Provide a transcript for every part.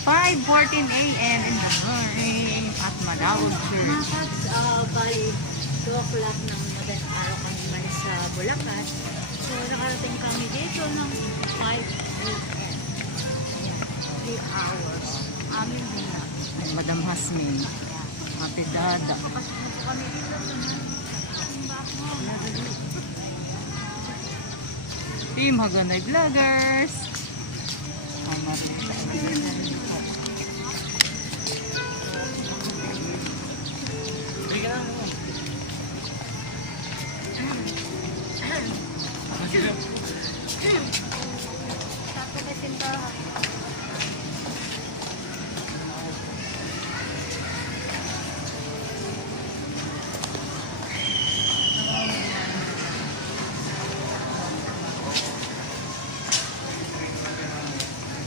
5:14 a.m. in the morning at Manawag Mga Church. Kaps, bali, 2 o'clock ng madaling araw kami malis sa Bulacan. So, nakarating kami dito ng 5 a.m. Ayan, 3 hours. Aming hina. Ay, Madam Hasmin. Ate Dada. Papasok na po kami dito sa simbahan. Team Haganay Vloggers. Ay, Marita. Tapos na simbahan.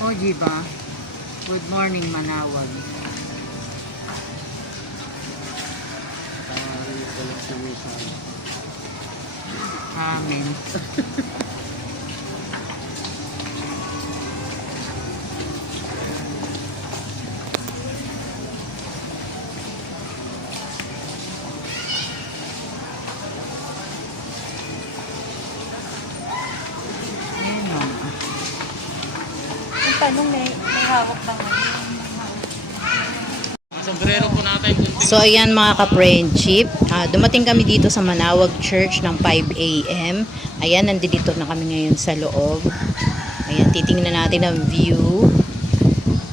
O, Jiba. Good morning, Manawag. Amen. Ayun o. Yung tanong may hawak na ngayon. Sombrero po natin. So ayan mga ka-friendship, dumating kami dito sa Manawag Church ng 5 a.m. Ayan, nandito na kami ngayon sa loob. Ayan, titingnan natin ang view.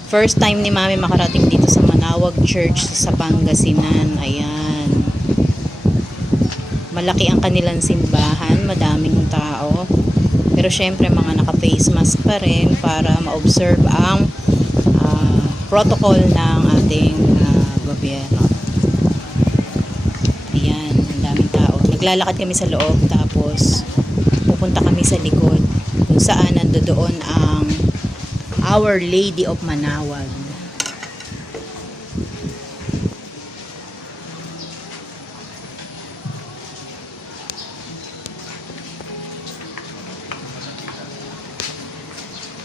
First time ni Mami makarating dito sa Manawag Church sa Pangasinan. Ayan. Malaki ang kanilang simbahan, madaming tao. Pero syempre mga naka-face mask pa rin para ma-observe ang protocol ng ating gobyerno. Ayan, ang daming tao. Naglalakad kami sa loob tapos pupunta kami sa likod kung saan nandoon ang Our Lady of Manawag.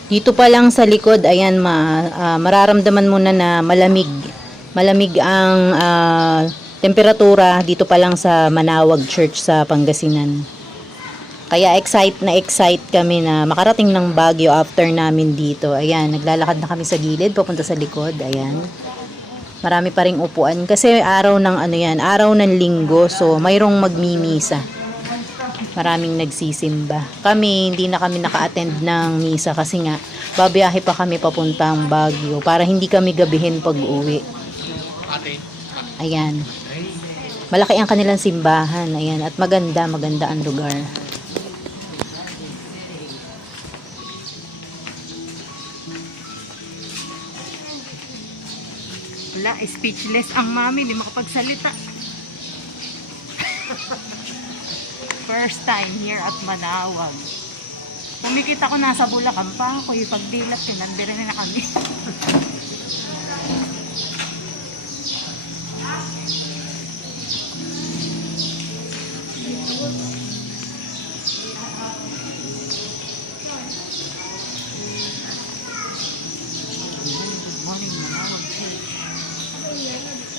Dito pa lang sa likod, ayan, mararamdaman mo na malamig. Malamig ang temperatura dito pa lang sa Manawag Church sa Pangasinan. Kaya excite kami na makarating ng Baguio after namin dito. Ayan, naglalakad na kami sa gilid, papunta sa likod. Ayan. Marami pa ring upuan kasi araw ng araw ng linggo, so mayroong magmimisa. Maraming nagsisimba. Kami, hindi na kami naka-attend ng misa kasi nga, babiyahe pa kami papuntang Baguio para hindi kami gabihin pag-uwi. Ayan. Malaki ang kanilang simbahan. Ayan. At maganda ang lugar. Wala, speechless ang mami, hindi makapagsalita. First time here at Manawag. Kumikita ko nasa Bulacan pa ako. Yung pagdilat ko, nandira na kami. Good morning, Manawag Church.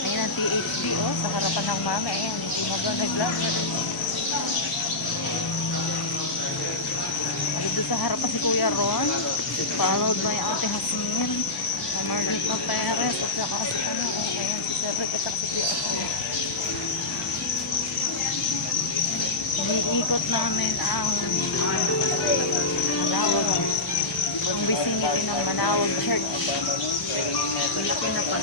Ayan ang THD, oh, sa harapan ng mama. Ayan, hindi mo ba nag-vlog? Doon sa harapan si Kuya Ron, followed by Ate Hasmin, Marlita Perez, at saka si ayan, si Cedric, at saka si Kuya Ron. Iniikot namin ang Manawag, ang vicinity ng Manawag Church. Malaki na pa.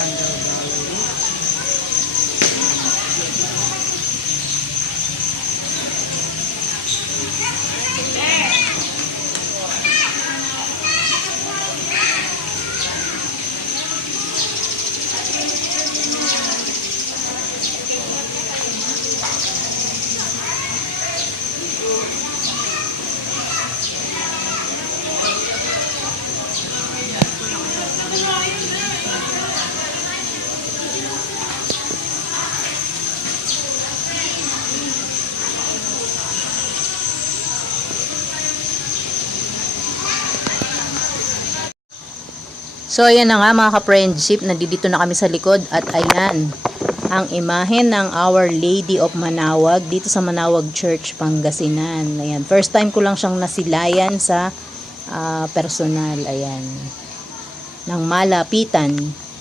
Candle Gallery. So, ayan na nga mga ka-friendship. Nandito na kami sa likod. At ayan, ang imahe ng Our Lady of Manawag dito sa Manawag Church, Pangasinan. Ayan, first time ko lang siyang nasilayan sa personal. Ayan, ng malapitan.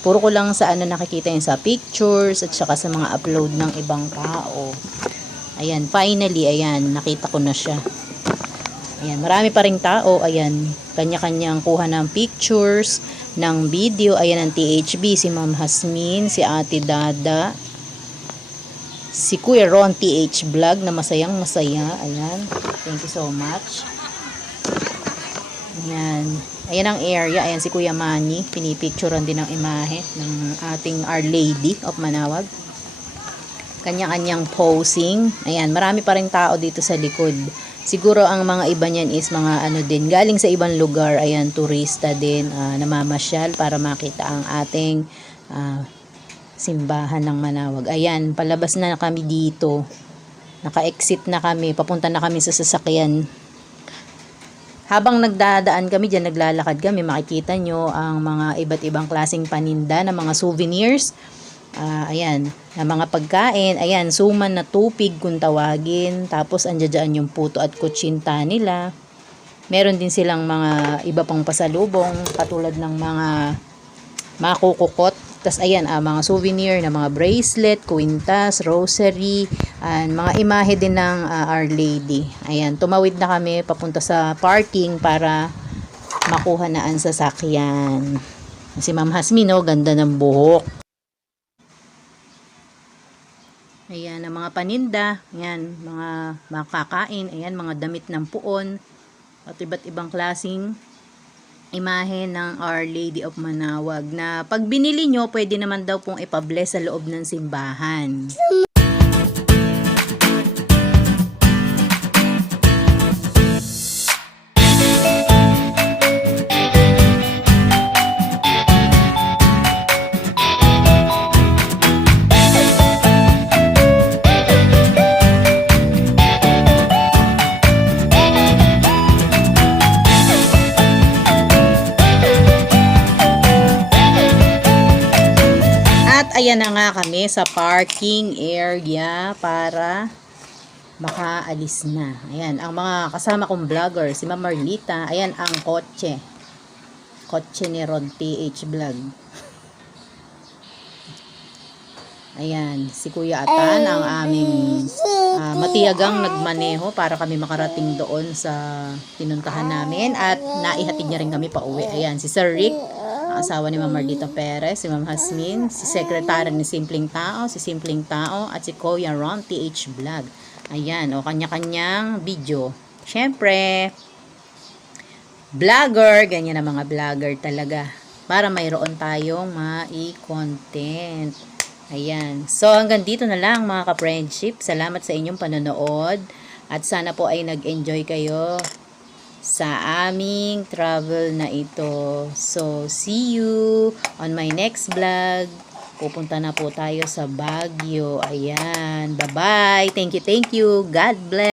Puro ko lang sa nakikita yun sa pictures at saka sa mga upload ng ibang tao. Ayan, finally, ayan, nakita ko na siya. Ayan, marami pa ring tao. Ayan, kanya-kanyang kuha ng pictures, ng video. Ayan ang THB, si Ma'am Hasmin, si Ate Dada, si Kuya Ron TH Vlog na masayang masaya. Ayan, thank you so much. Ayan, ayan ang area. Ayan si Kuya Manny, pinipicturean din ang imahe ng ating Our Lady of Manawag. Kanya-kanyang posing. Ayan, marami pa ring tao dito sa likod. Siguro ang mga iba niyan is mga din, galing sa ibang lugar. Ayan, turista din, namamasyal para makita ang ating simbahan ng Manawag. Ayan, palabas na kami dito. Naka-exit na kami, papunta na kami sa sasakyan. Habang nagdadaan kami dyan, naglalakad kami, makikita nyo ang mga iba't ibang klaseng paninda ng mga souvenirs. Ayan, na mga pagkain. Ayan, suman na tupig kung tawagin. Tapos andyan yung puto at kutsinta nila. Meron din silang mga iba pang pasalubong katulad ng mga kukukot. Tapos ayan, mga souvenir na mga bracelet, kwintas, rosary, mga imahe din ng Our Lady. Ayan, tumawid na kami papunta sa parking para makuha na ang sasakyan. Si Ma'am Hasmin, ganda ng buhok. Ayan, ang mga paninda, ayan, mga makakain, ayan, mga damit ng puon, at iba't ibang klaseng imahe ng Our Lady of Manawag na pag binili nyo, pwede naman daw pong ipabless sa loob ng simbahan. Ayan na nga kami sa parking area para makaalis na. Ayan, ang mga kasama kong vlogger, si Ma'am Marlita. Ayan ang kotse. Kotse ni Ron TH Vlog. Ayan, si Kuya Atan, ang aming matiyagang nagmaneho para kami makarating doon sa pinuntahan namin. At naihatid niya rin kami pa uwi. Ayan, si Sir Rick, asawa ni Ma'am Marlita Perez, si Ma'am Hasmin, si Sekretary ni Simpleng Tao, si Simpleng Tao, at si Kuya Ron TH Vlog. Ayan, kanya-kanyang video. Siyempre, vlogger, ganyan ang mga vlogger talaga. Para mayroon tayong mai-content. Ayan. So, hanggang dito na lang mga ka-friendship. Salamat sa inyong panonood. At sana po ay nag-enjoy kayo sa aming travel na ito. So, see you on my next vlog. Pupunta na po tayo sa Baguio. Ayan. Bye-bye. Thank you. God bless.